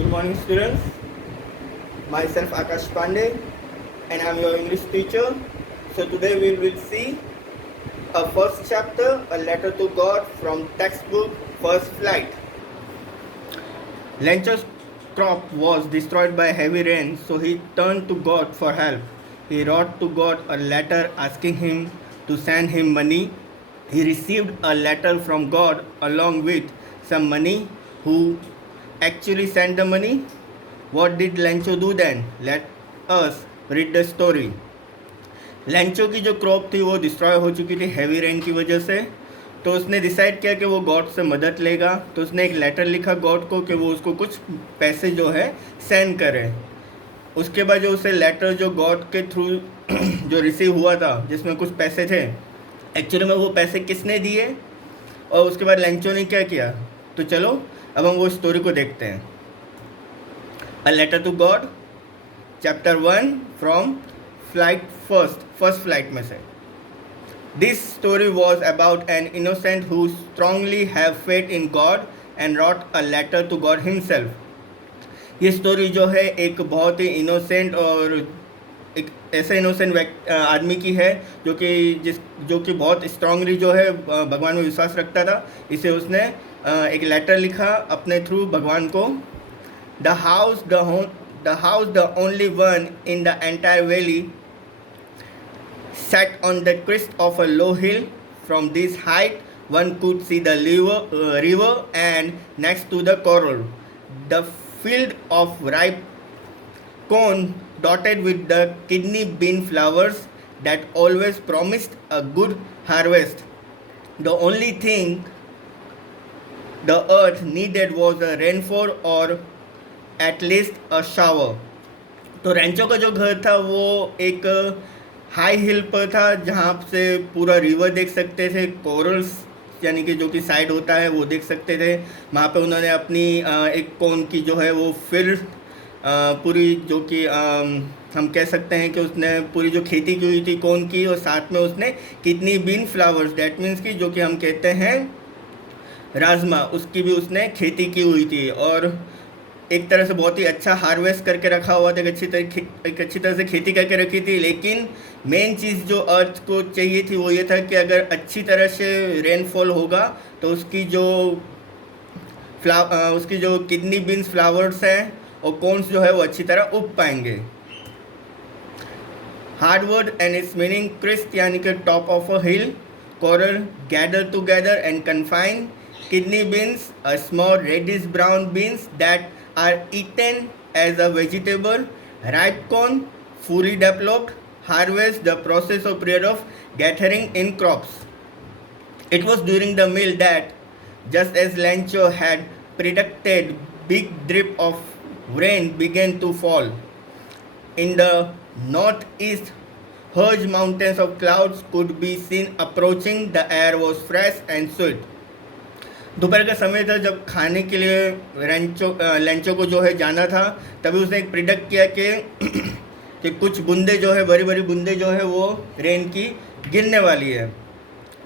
Good morning, students. Myself Akash Pandey, and I'm your English teacher. So today we will see a first chapter, a letter to God from textbook First Flight. Lencho's crop was destroyed by heavy rain, so he turned to God for help. He wrote to God a letter asking him to send him money. He received a letter from God along with some money. Who actually sent the money? What did Lencho do then? Let us read the story. Lencho की जो crop थी वो destroy हो चुकी थी heavy rain की वजह से, तो उसने डिसाइड किया कि वो गॉड से मदद लेगा। तो उसने एक लेटर लिखा गॉड को कि वो उसको कुछ पैसे जो है सेंड करे। उसके बाद जो उसे लेटर जो गॉड के थ्रू जो रिसीव हुआ था जिसमें कुछ पैसे थे, एक्चुअली में वो पैसे किसने दिए और उसके बाद लेंचो ने क्या किया, तो चलो अब हम वो स्टोरी को देखते हैं। A letter to God chapter 1 from flight first flight में से। This story was about an innocent who strongly have faith in God and wrote a letter to God himself. ये स्टोरी जो है एक बहुत ही इनोसेंट और एक ऐसे इनोसेंट आदमी की है जो कि बहुत स्ट्रांगली जो है भगवान में विश्वास रखता था। इसे उसने एक लेटर लिखा अपने थ्रू भगवान को। The house the only one in the entire valley sat on the crest of a low hill. From this height, one could see the river and next to the coral, the field of ripe corn dotted with the kidney bean flowers that always promised a good harvest. The only thing the earth needed was a rainfall or at least a shower. तो रेंचो का जो घर था वो एक high heel पर था जहाँ से पूरा रिवर देख सकते थे, कोरल्स यानी कि जो कि साइड होता है वो देख सकते थे। वहाँ पे उन्होंने अपनी एक कौन की जो है वो फील्ड पूरी जो कि हम कह सकते हैं कि उसने पूरी जो खेती की हुई थी कौन की, और साथ में उसने कितनी बीन फ्लावर्स डेट मीन्स की जो कि हम कहते हैं राजमा, उसकी भी उसने खेती की हुई थी और एक तरह से बहुत ही अच्छा हार्वेस्ट करके रखा हुआ था, एक अच्छी तरह से खेती करके रखी थी। लेकिन मेन चीज़ जो अर्थ को चाहिए थी वो ये था कि अगर अच्छी तरह से रेनफॉल होगा तो उसकी जो किडनी बीन्स फ्लावर्स हैं और कॉर्न्स जो है वो अच्छी तरह उग पाएंगे। Hard word and its meaning crest यानी कि top of a hill, corral gather together and confine, kidney beans, a small reddish brown beans that are eaten as a vegetable, ripe corn, fully developed, harvest, the process or period of gathering in crops. It was during the meal that, just as Lencho had predicted, big drip of rain began to fall. In the northeast, huge mountains of clouds could be seen approaching. The air was fresh and sweet. दोपहर का समय था जब खाने के लिए Lencho को जो है जाना था, तभी उसने एक प्रिडिक्ट किया कि कुछ बूंदे जो है बड़ी बड़ी बूंदे जो है वो रेन की गिरने वाली है।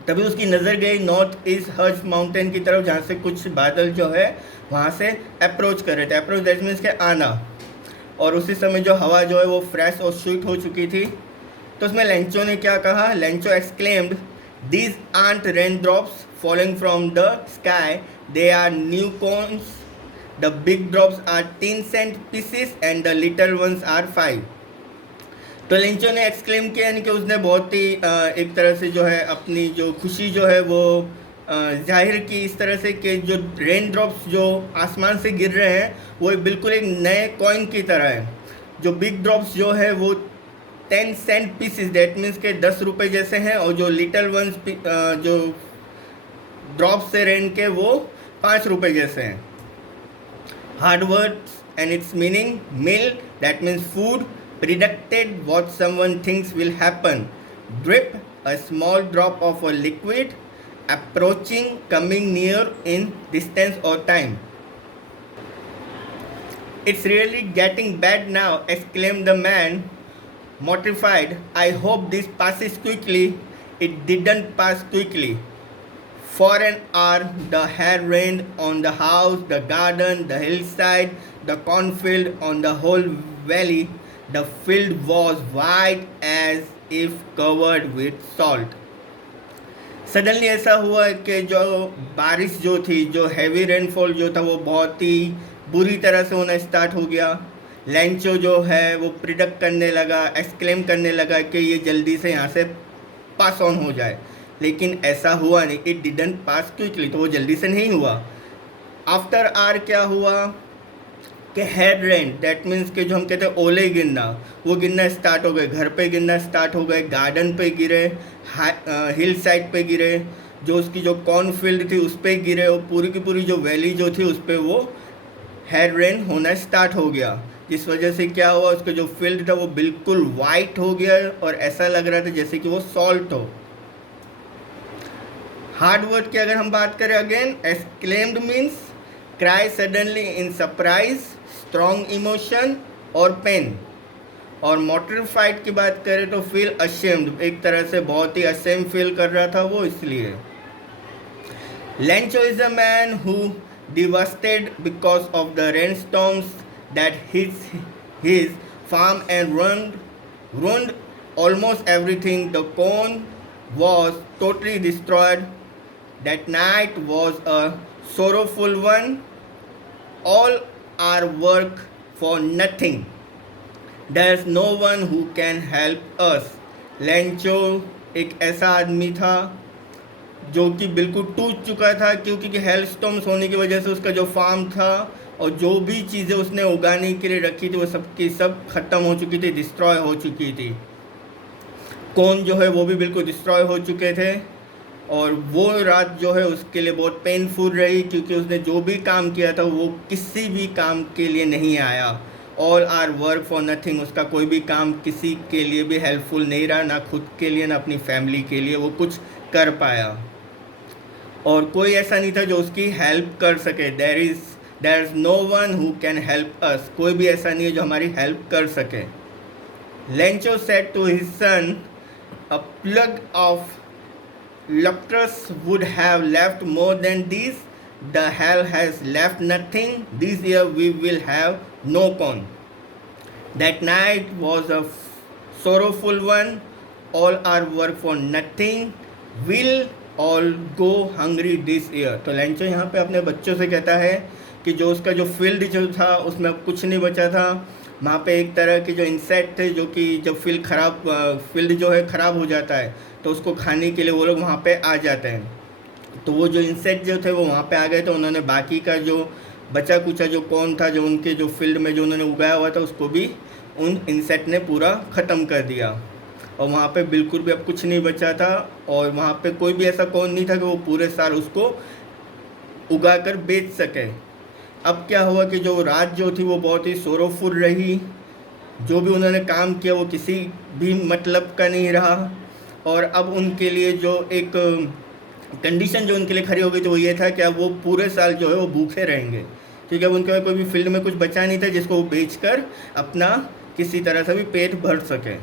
तभी उसकी नज़र गई नॉर्थ ईस्ट हज माउंटेन की तरफ जहाँ से कुछ बादल जो है वहाँ से अप्रोच कर रहे थे। अप्रोच दैट मीन्स के आना, और उसी समय जो हवा जो है वो फ्रेश और स्वीट हो चुकी थी। तो उसमें लेंचो ने क्या कहा, Lencho exclaimed, "These aren't raindrops falling from the sky, they are new cones. The big drops are 10-cent pieces and the little ones are 5." तो लेंचो ने एक्सक्लेम किया यानी कि उसने बहुत ही एक तरह से जो है अपनी जो खुशी जो है वो जाहिर की इस तरह से कि जो रेन ड्रॉप्स जो आसमान से गिर रहे हैं वो बिल्कुल एक नए कॉइन की तरह है। जो बिग ड्रॉप्स जो है वो 10 सेंट पीसेस दैट मीन्स के 10 रुपये जैसे हैं, और जो लिटल वंस जो ड्रॉप्स से रेन के वो 5 रुपये जैसे हैं। Hard words and its meaning meal that means food, predicted what someone thinks will happen, drip a small drop of a liquid, approaching, coming near in distance or time. "It's really getting bad now," exclaimed the man, mortified. "I hope this passes quickly." It didn't pass quickly. For an hour the hair rained on the house, the garden, the hillside, the cornfield, on the whole valley. The field was white as if covered with salt. Suddenly ऐसा हुआ कि जो बारिश जो थी, जो heavy rainfall जो था, वो बहुत ही बुरी तरह से होना स्टार्ट हो गया. लेंचो जो है वो प्रिडिक्ट करने लगा, एक्सक्लेम करने लगा कि ये जल्दी से यहाँ से पास ऑन हो जाए, लेकिन ऐसा हुआ नहीं. इट डिडंट पास क्विकली, तो वो जल्दी से नहीं हुआ. आफ्टर आर क्या हुआ कि हेड रेन, दैट मीन्स कि जो हम कहते हैं ओले गिरना, वो गिरना स्टार्ट हो गए. घर पे गिरना स्टार्ट हो गए, गार्डन पे गिरे, हिल साइड पे गिरे, जो उसकी जो कॉर्नफील्ड थी उस पर गिरे, और पूरी की पूरी जो वैली जो थी उस पर वो हेड रेन होना स्टार्ट हो गया. जिस वजह से क्या हुआ, उसका जो फील्ड था वो बिल्कुल वाइट हो गया और ऐसा लग रहा था जैसे कि वो सॉल्ट हो. हार्ड वर्ड की अगर हम बात करें, again exclaimed means cry suddenly in surprise, strong emotion और पेन. और मोटिफाइड की बात करें तो फील अशेम्ड, एक तरह से बहुत ही अशेम फील कर रहा था वो, इसलिए. Lencho is a man who devastated because of the rainstorms that hit his farm and ruined almost everything. The corn was totally destroyed. That night was a sorrowful one. All our work for nothing. There's no one who can help us. Lencho एक ऐसा आदमी था जो कि बिल्कुल टूट चुका था, क्योंकि हेल स्टॉर्म्स होने की वजह से उसका जो फार्म था और जो भी चीज़ें उसने उगाने के लिए रखी थी वो सब की सब ख़त्म हो चुकी थी, डिस्ट्रॉय हो चुकी थी. कौन जो है वो भी बिल्कुल डिस्ट्रॉय हो चुके थे. और वो रात जो है उसके लिए बहुत पेनफुल रही, क्योंकि उसने जो भी काम किया था वो किसी भी काम के लिए नहीं आया. All our work for nothing, उसका कोई भी काम किसी के लिए भी हेल्पफुल नहीं रहा, ना खुद के लिए ना अपनी फैमिली के लिए वो कुछ कर पाया. और कोई ऐसा नहीं था जो उसकी हेल्प कर सके. There is no one who can help us, कोई भी ऐसा नहीं है जो हमारी हेल्प कर सके. Lencho said to his son, a plague of locusts would have left more than this. The hail has left nothing. This year we will have no corn. That night was a sorrowful one. All our work for nothing. Will all go hungry this year. तो Lencho यहाँ पे अपने बच्चों से कहता है कि जो उसका जो फील्ड जो था उसमें अब कुछ नहीं बचा था. वहाँ पे एक तरह के जो इंसेक्ट थे, जो कि जब फील्ड जो है ख़राब हो जाता है तो उसको खाने के लिए वो लोग वहाँ पे आ जाते हैं. तो वो जो इंसेक्ट जो थे वो वहाँ पे आ गए, तो उन्होंने बाकी का जो बचा कुचा जो कौन था, जो उनके जो फील्ड में जो उन्होंने उगाया हुआ था, उसको भी उन इंसेक्ट ने पूरा ख़त्म कर दिया. और वहाँ पे बिल्कुल भी अब कुछ नहीं बचा था, और वहाँ पे कोई भी ऐसा कौन नहीं था कि वो पूरे साल उसको उगा कर बेच सके. अब क्या हुआ कि जो रात जो थी वो बहुत ही सोरोफुल रही. जो भी उन्होंने काम किया वो किसी भी मतलब का नहीं रहा. और अब उनके लिए जो एक कंडीशन जो उनके लिए खड़ी हो गई, तो वो ये था कि अब वो पूरे साल जो है वो भूखे रहेंगे, क्योंकि अब उनके पास कोई भी फील्ड में कुछ बचा नहीं था जिसको वो बेचकर अपना किसी तरह से भी पेट भर सके.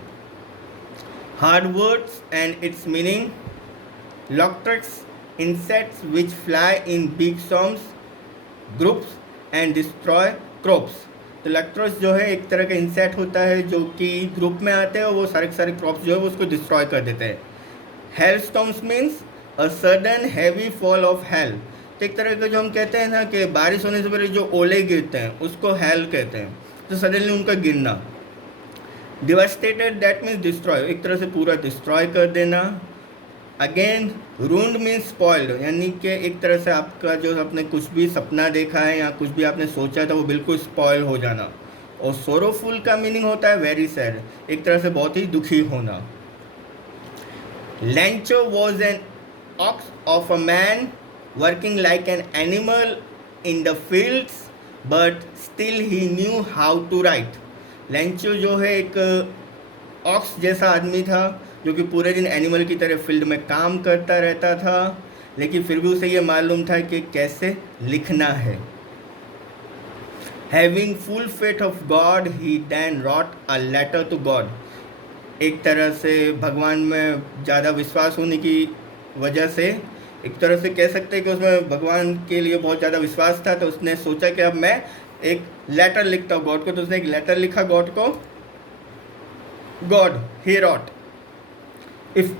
Hard words and its meaning. Locusts, insects which fly in big swarms, groups and destroy crops. तो लैक्ट्रोस जो है एक तरह का इंसेक्ट होता है जो कि ग्रुप में आते हैं और वो सारे के सारे क्रॉप्स जो है वो उसको डिस्ट्रॉय कर देते हैं. Hello storms means a sudden heavy fall of hell. तो एक तरह का जो हम कहते हैं ना कि बारिश होने से पहले जो ओले गिरते हैं उसको हेल कहते हैं. तो सडनली उनका गिरना. डिवास्टेटेड, दैट मीन्स डिस्ट्रॉय, एक तरह से पूरा डिस्ट्रॉय कर देना. अगेन रून्ड मीन्स स्पॉइल्ड, यानी कि एक तरह से आपका जो आपने कुछ भी सपना देखा है या कुछ भी आपने सोचा था वो बिल्कुल स्पॉइल हो जाना. और सोरोफुल का मीनिंग होता है वेरी सैड, एक तरह से बहुत ही दुखी होना. Lencho was an ox of a man working like an animal in the fields but still he knew how to write. Lencho जो है एक ऑक्स जैसा आदमी था जो कि पूरे दिन एनिमल की तरह फील्ड में काम करता रहता था, लेकिन फिर भी उसे ये मालूम था कि कैसे लिखना है. Having full faith of God he then wrote a letter to God. एक तरह से भगवान में ज़्यादा विश्वास होने की वजह से एक तरह से कह सकते हैं कि उसमें भगवान के लिए बहुत ज़्यादा विश्वास था, तो उसने सोचा कि अब मैं एक लेटर लिखता हूँ गॉड को। तो उसने एक लेटर लिखा गॉड को। God he wrote, if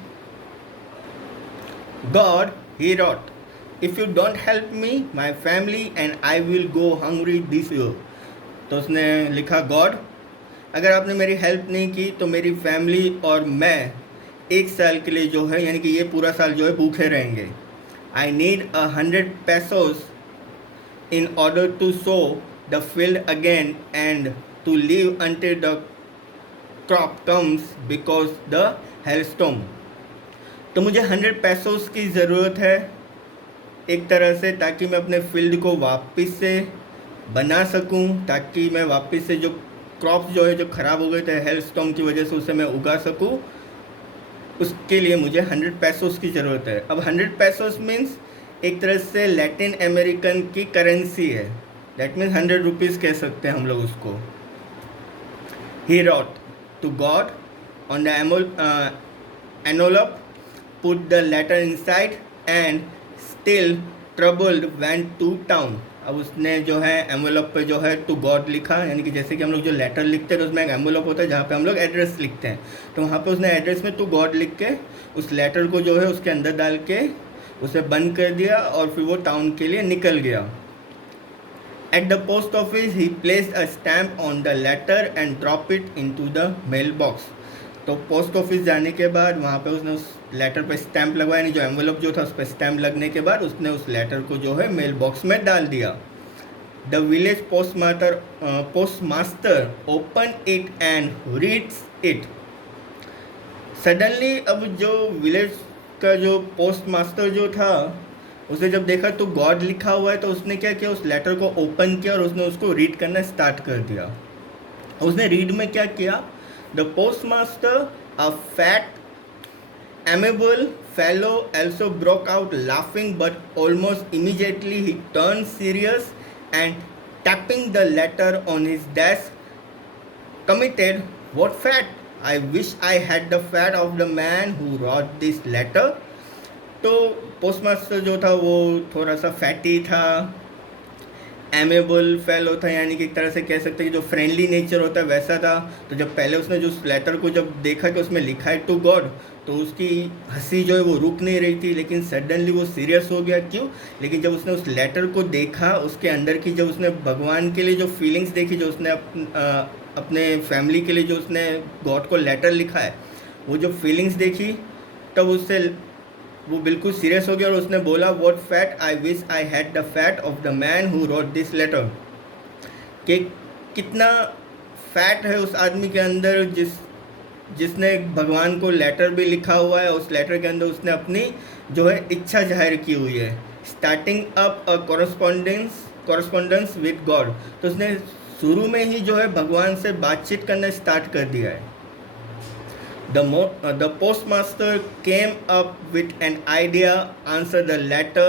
God he wrote, if you don't help me my family and I will go hungry this year. तो उसने लिखा, गॉड अगर आपने मेरी हेल्प नहीं की तो मेरी फैमिली और मैं 1 साल के लिए जो है, यानी कि ये पूरा साल जो है, भूखे रहेंगे। I need 100 pesos in order to sow the field again and to live until the crop comes because the hailstorm। तो मुझे 100 pesos की ज़रूरत है एक तरह से, ताकि मैं अपने फील्ड को वापस से बना सकूं, ताकि मैं वापस से जो क्रॉप्स जो है जो ख़राब हो गए थे हेल स्टॉर्म की वजह से, उसे मैं उगा सकूं। उसके लिए मुझे 100 pesos की ज़रूरत है। अब 100 pesos मीन्स एक तरह से लैटिन अमेरिकन की करेंसी है। दैट मीन्स 100 रुपीज़ कह सकते हैं हम लोग उसको। He wrote to God on the envelope, put the letter inside and still troubled went to town। अब उसने जो है एनवेलप पे जो है टू गॉड लिखा, यानी कि जैसे कि हम लोग जो लेटर लिखते हैं तो उसमें एक एनवेलप होता है जहाँ पे हम लोग एड्रेस लिखते हैं, तो वहाँ पे उसने एड्रेस में टू गॉड लिख के उस लेटर को जो है उसके अंदर डाल के उसे बंद कर दिया और फिर वो टाउन के लिए निकल गया। At the post office he placed a stamp on the letter and drop it into the mail box. तो पोस्ट ऑफिस जाने के बाद वहाँ पे उसने उस लेटर पर स्टैम्प लगवाया, यानी जो एनवेलप जो था उस पर स्टैम्प लगने के बाद उसने उस लेटर को जो है मेल बॉक्स में डाल दिया। The village postmaster open it and reads it. Suddenly अब जो विलेज का जो पोस्ट मास्टर जो था उसे जब देखा तो गॉड लिखा हुआ है, तो उसने क्या किया, उस लेटर को ओपन किया और उसने उसको रीड करना स्टार्ट कर दिया। उसने रीड में क्या किया, the post master a fat amiable fellow also broke out laughing, but almost immediately he turned serious and tapping the letter on his desk committed, what fat, I wish I had the fat of the man who wrote this letter। तो postmaster जो था वो थोड़ा सा fatty था, amiable fellow था, यानी कि एक तरह से कह सकते हैं कि जो फ्रेंडली नेचर होता है वैसा था। तो जब पहले उसने जो उस लेटर को जब देखा कि उसमें लिखा है टू गॉड, तो उसकी हंसी जो है वो रुक नहीं रही थी, लेकिन सडनली वो सीरियस हो गया। क्यों? लेकिन जब उसने उस लेटर को देखा, उसके अंदर की जब उसने भगवान के लिए जो फीलिंग्स देखी, जो उसने अपने फैमिली के लिए जो उसने गॉड को लेटर लिखा है, वो जो फीलिंग्स देखी, तब उससे वो बिल्कुल सीरियस हो गया और उसने बोला, what faith, I wish I had the faith of the man who wrote this letter. कि कितना फैट है उस आदमी के अंदर जिसने भगवान को लेटर भी लिखा हुआ है। उस लेटर के अंदर उसने अपनी जो है इच्छा जाहिर की हुई है, starting up a correspondence with God. तो उसने शुरू में ही जो है भगवान से बातचीत करना स्टार्ट कर दिया है। The postmaster came up with an idea, answer the letter।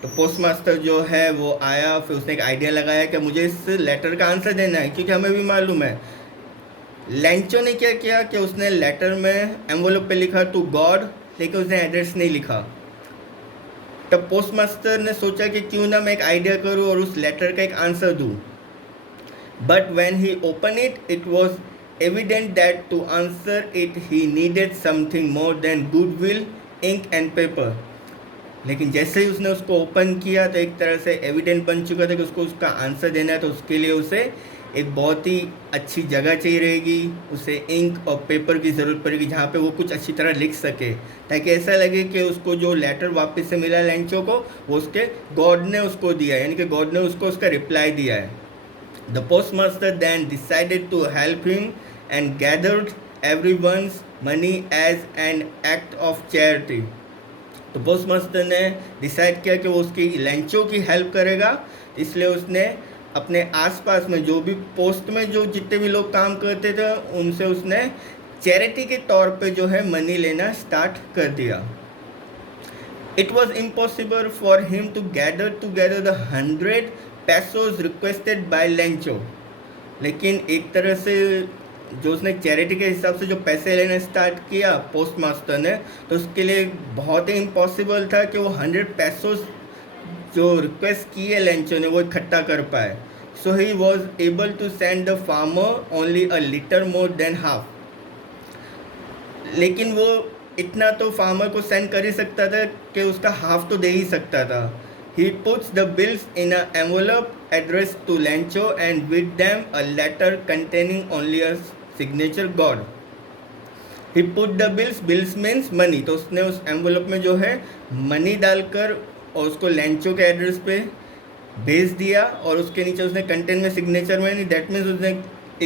तो पोस्टमास्टर जो है वो आया, फिर उसने एक आइडिया लगाया कि मुझे इस लेटर का आंसर देना है, क्योंकि हमें भी मालूम है। लैंचो ने क्या किया कि उसने लेटर में एनवेलप पे लिखा टू गॉड, लेकिन उसने एड्रेस नहीं लिखा। तब पोस्टमास्टर ने सोचा कि क्यों ना मैं एक आइडिया करूँ और उस लेटर का एक आंसर दूँ। But when he open it, it was evident that to answer it he needed something more than goodwill, ink and paper। लेकिन जैसे ही उसने उसको ओपन किया तो एक तरह से एविडेंट बन चुका था कि उसको उसका आंसर देना है। तो उसके लिए उसे एक बहुत ही अच्छी जगह चाहिए रहेगी, उसे इंक और पेपर की ज़रूरत पड़ेगी जहाँ पे वो कुछ अच्छी तरह लिख सके, ताकि ऐसा लगे कि उसको जो लेटर वापस से मिला लैंचो को, वो उसके गॉड ने उसको दिया, यानी कि गॉड ने उसको उसका रिप्लाई दिया है। The postmaster then decided to help him and gathered everyone's money as an act of charity। तो पोस्टमास्टर ने डिसाइड किया कि वो उसकी लैंचो की हेल्प करेगा, इसलिए उसने अपने आसपास में जो भी पोस्ट में जो जितने भी लोग काम करते थे उनसे उसने चैरिटी के तौर पे जो है मनी लेना स्टार्ट कर दिया। It was impossible for him to gather together the 100 pesos requested by Lencho. लेकिन एक तरह से जो उसने चैरिटी के हिसाब से जो पैसे लेने स्टार्ट किया पोस्ट मास्टर ने, तो उसके लिए बहुत ही इम्पॉसिबल था कि वो 100 पेसोस जो रिक्वेस्ट की है लेंचो ने वो इकट्ठा कर पाए. So he was able to send the farmer only a little more than half. लेकिन वो इतना तो फार्मर को सेंड कर ही सकता था कि उसका हाफ तो दे ही सकता था. He puts the bills in a envelope addressed to Lencho and with them a letter containing only a signature God. He put the bills means money, तो उसने उस एनवेलप में जो है मनी डालकर और उसको लेंचो के एड्रेस पे भेज दिया, और उसके नीचे उसने कंटेंट में सिग्नेचर में नहीं, दैट मीन्स उसने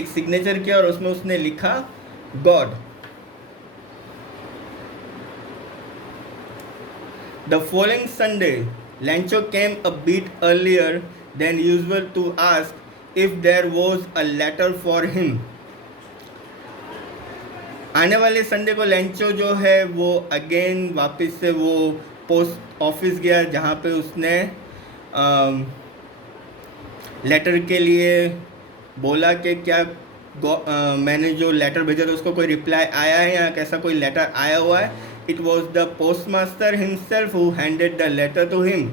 एक सिग्नेचर किया और उसमें उसने लिखा God. The following Sunday Lencho came a bit earlier than usual to ask if there was a letter for him. आने वाले संडे को लेंचो जो है वो अगेन वापस से वो पोस्ट ऑफिस गया जहाँ पे उसने लेटर के लिए बोला कि क्या मैंने जो लेटर भेजा था उसको कोई रिप्लाई आया है या कैसा कोई लेटर आया हुआ है. It was the post master himself who handed the letter to him.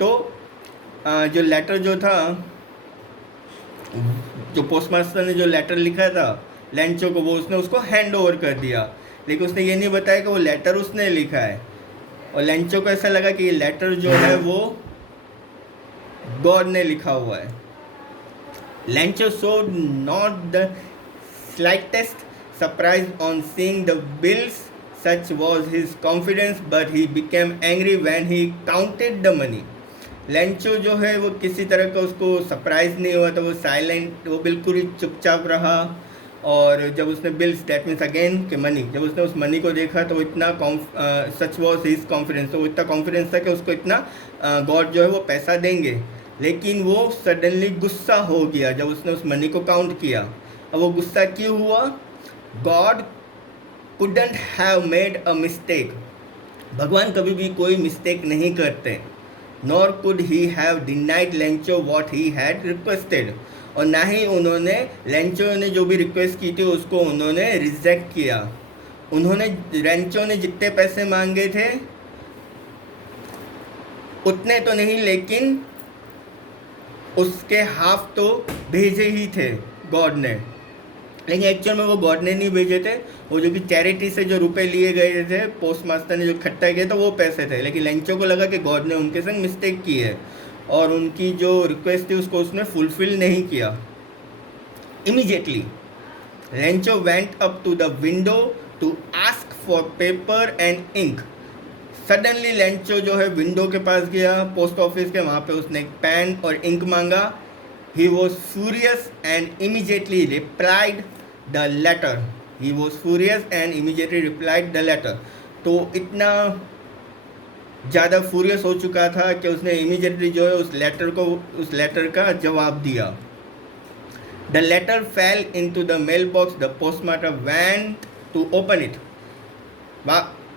तो जो लेटर जो था, जो पोस्ट मास्टर ने जो लेटर लिखा था लेंचो को, वो उसने उसको हैंड ओवर कर दिया. लेकिन उसने ये नहीं बताया कि वो लेटर उसने लिखा है. और लेंचो को ऐसा लगा कि ये लेटर जो है वो गॉड ने लिखा हुआ है. Lencho showed not the slightest surprise on seeing the bills. Such was his confidence, but he became angry when he counted the money. Lencho जो है वो किसी तरह का उसको सरप्राइज नहीं हुआ था, वो साइलेंट, वो बिल्कुल ही चुपचाप रहा. और जब उसने बिल्स, दैट मीन्स अगेन कि मनी, जब उसने उस मनी को देखा तो वो इतना सच वॉज हिज कॉन्फिडेंस, तो वो इतना कॉन्फिडेंस था कि उसको इतना गॉड जो है वो पैसा देंगे. लेकिन वो सडनली गुस्सा हो गया जब उसने उस मनी को काउंट किया. अब वो गुस्सा क्यों हुआ? God couldn't have made a mistake. भगवान कभी भी कोई मिस्टेक नहीं करते. Nor could he have denied Lencho what he had requested. और ना ही उन्होंने लेंचो ने जो भी रिक्वेस्ट की थी उसको उन्होंने रिजेक्ट किया. उन्होंने लेंचो ने जितने पैसे मांगे थे उतने तो नहीं, लेकिन उसके हाफ तो भेजे ही थे गॉड ने. लेकिन एक्चुअल में वो गॉड ने नहीं भेजे थे, वो जो कि चैरिटी से जो रुपए लिए गए थे पोस्ट मास्टर ने जो इकट्ठा किया था वो पैसे थे. लेकिन लेंचो को लगा कि गॉड ने उनके संग मिस्टेक की है और उनकी जो रिक्वेस्ट थी उसको उसने फुलफिल नहीं किया. Immediately Lencho went up to the window to ask for paper and ink. Suddenly Lencho जो है विंडो के पास गया पोस्ट ऑफिस के, वहाँ पे उसने एक पेन और इंक मांगा. He was furious and immediately replied the letter. He was furious and immediately replied the letter. तो इतना ज़्यादा फ्यूरियस हो चुका था कि उसने इमीडिएटली जो है उस लेटर का जवाब दिया. The letter fell into the mailbox. The postmaster went to open it.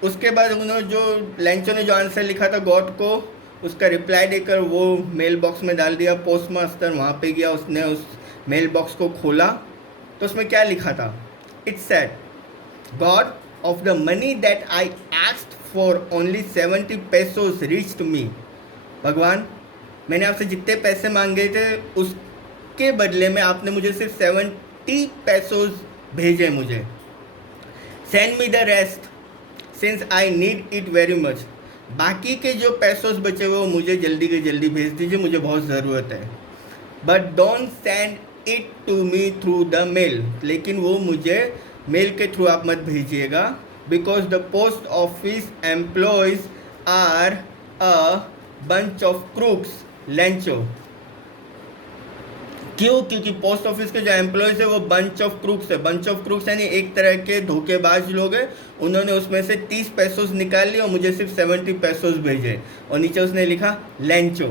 उसके बाद उन्होंने जो लेंचो ने जो आंसर लिखा था गॉड को, उसका रिप्लाई देकर वो मेल बॉक्स में डाल दिया. पोस्ट मास्टर वहाँ पे गया, उसने उस मेल बॉक्स को खोला तो उसमें क्या लिखा था? It said, God of the money that I asked for only 70 pesos reached me. भगवान, मैंने आपसे जितने पैसे मांगे थे उसके बदले में आपने मुझे सिर्फ 70 pesos भेजे मुझे. Send me the rest since I need it very much. बाकी के जो पैसों बचे हुए वो मुझे जल्दी के जल्दी भेज दीजिए, मुझे बहुत ज़रूरत है. But don't send it to me through the mail. लेकिन वो मुझे मेल के थ्रू आप मत भेजिएगा. Because the post office employees are a bunch of crooks. Lencho, क्यों? क्योंकि पोस्ट ऑफिस के जो एम्प्लॉयज़ है वो बंच ऑफ क्रूक्स है. बंच ऑफ क्रूक्स यानी एक तरह के धोखेबाज लोग हैं. उन्होंने उसमें से 30 pesos निकाल लिए और मुझे सिर्फ 70 pesos भेजे. और नीचे उसने लिखा लेंचो.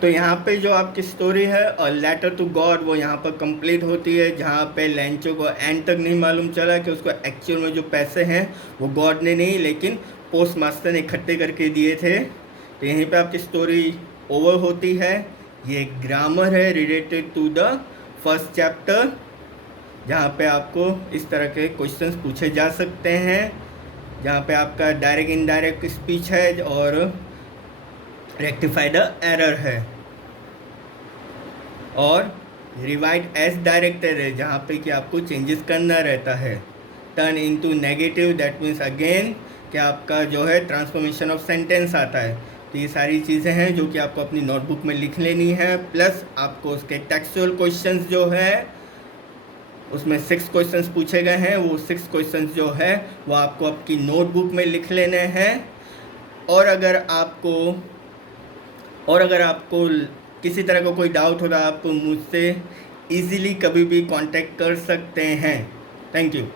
तो यहाँ पे जो आपकी स्टोरी है और लेटर टू गॉड वो यहाँ पर कंप्लीट होती है, जहाँ पे लेंचो को एंड तक नहीं मालूम चला कि उसको एक्चुअल में जो पैसे हैं वो गॉड ने नहीं लेकिन पोस्ट मास्टर ने इकट्ठे करके दिए थे. तो यहीं पे आपकी स्टोरी ओवर होती है. ये ग्रामर है related to the first chapter, जहाँ पे आपको इस तरह के क्वेश्चंस पूछे जा सकते हैं, जहाँ पे आपका डायरेक्ट इनडायरेक्ट स्पीच है और रेक्टिफाई द एरर है, और रिवाइट एज डायरेक्ट एरर जहाँ पे कि आपको चेंजेस करना रहता है। Turn into negative, that means again कि आपका जो है ट्रांसफॉर्मेशन ऑफ सेंटेंस आता है। तो ये सारी चीज़ें हैं जो कि आपको अपनी नोटबुक में लिख लेनी है, प्लस आपको उसके टेक्सचुअल क्वेश्चंस जो है उसमें 6 क्वेश्चंस पूछे गए हैं, वो 6 क्वेश्चंस जो है वो आपको आपकी नोटबुक में लिख लेने हैं। और अगर आपको किसी तरह का कोई डाउट हो रहा है, आप मुझसे ईज़िली कभी भी कांटेक्ट कर सकते हैं। Thank you.